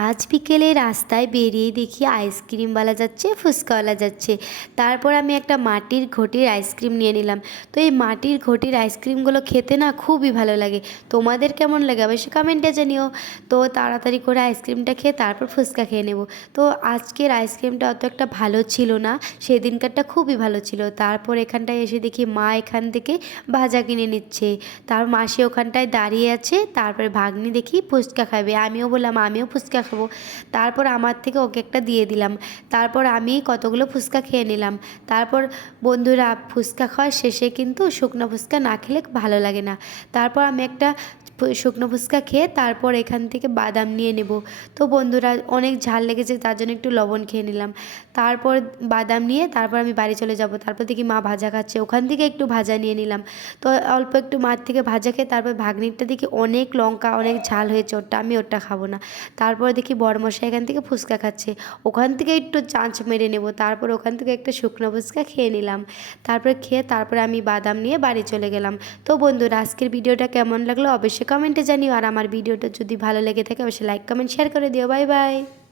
আজ বিকেলে রাস্তায় বেরিয়ে দেখি আইসক্রিমওয়ালা যাচ্ছে, ফুচকাওয়ালা যাচ্ছে। তারপর আমি একটা মাটির ঘটির আইসক্রিম নিয়ে নিলাম। তো এই মাটির ঘটির আইসক্রিমগুলো খেতে না খুবই ভালো লাগে। তোমাদের কেমন লাগে অবশ্যই কমেন্টে জানিও। তো তাড়াতাড়ি করে আইসক্রিমটা খেয়ে তারপর ফুচকা খেয়ে নেব। তো আজকের আইসক্রিমটা অত একটা ভালো ছিল না, সেদিনকারটা খুবই ভালো ছিল। তারপর এখানটায় এসে দেখি মা এখান থেকে ভাজা কিনে নিচ্ছে। তার মাসি ওখানটায় দাঁড়িয়ে আছে। তারপরে ভাগ্নি দেখি ফুচকা খাবে, আমিও বললাম আমিও ফুচকা খাবো। তারপর আমার থেকে ওকে একটা দিয়ে দিলাম। তারপর আমি কতগুলো ফুচকা খেয়ে নিলাম। তারপর বন্ধুরা, ফুচকা খাওয়ার শেষে কিন্তু শুকনো ফুচকা না খেলে ভালো লাগে না। তারপর আমি একটা শুকনো ফুচকা খেয়ে তারপর এখান থেকে বাদাম নিয়ে নেব। তো বন্ধুরা, অনেক ঝাল লেগেছে তার জন্য একটু লবণ খেয়ে নিলাম। তারপর বাদাম নিয়ে তারপর আমি বাড়ি চলে যাব। তারপর দেখি মা ভাজা খাচ্ছে, ওখান থেকে একটু ভাজা নিয়ে নিলাম। তো অল্প একটু মার থেকে ভাজা খেয়ে তারপর ভাগ্নিরটা দেখি অনেক লঙ্কা, অনেক ঝাল হয়েছে ওটা, আমি ওটা খাবো না। তারপর দেখি বড়মশাই এখান থেকে ফুচকা খাচ্ছে, ওখান থেকে একটু চাঁচ মেরে নেব। তারপর ওখান থেকে একটা শুকনো ফুচকা খেয়ে নিলাম। তারপরে খেয়ে তারপরে আমি বাদাম নিয়ে বাড়ি চলে গেলাম। তো বন্ধুরা, আজকের ভিডিওটা কেমন লাগলো অবশ্যই কমেন্টে জানিও। আর আমার ভিডিওটা যদি ভালো লেগে থাকে অবশ্যই লাইক কমেন্ট শেয়ার করে দিও। Bye bye.